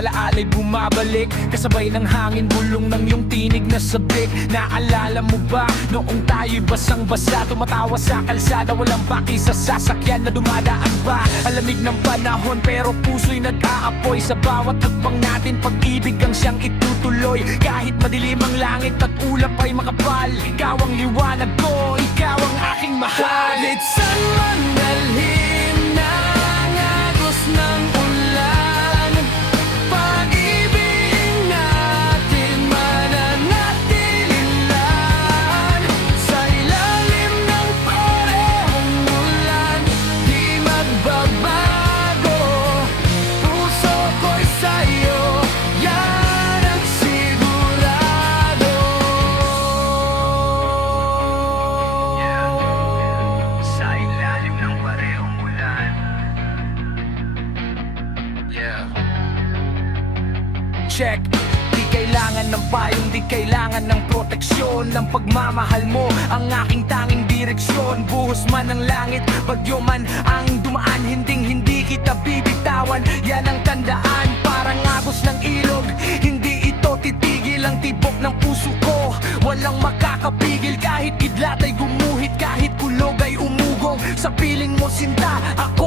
Alaala'y bumabalik, kasabay ng hangin, bulong ng iyong tinig na sabik. Naalala mo ba, noong tayo'y basang-basa, tumatawa sa kalsada, walang baki sa sasakyan na dumadaan pa. Alamig ng panahon pero puso'y nag-aapoy. Sa bawat hakbang natin, pag-ibig ang siyang itutuloy. Kahit madilim ang langit at ulap ay makapal, ikaw ang liwanag ko, ikaw ang aking mahal. Kahit saan man dalhin ng agos ng ulan, pag-ibig natin mananatili lang. Sa ilalim ng parehong ulan, di magbabago. Puso ko'y sa'yo, yan ang sigurado. Sa ilalim ng parehong ulan. Check. Di kailangan ng payong, di kailangan ng proteksyon. Ng pagmamahal mo, ang aking tanging direksyon. Buhos man ang langit, bagyo man ang dumaan, hindi kita bibitawan. Yan ang tandaan, parang agos ng ilog. Hindi ito titigil ang tibok ng puso ko. Walang makakapigil kahit kidlat ay gumuhit, kahit kulog ay umugong. Sa piling mo sinta, ako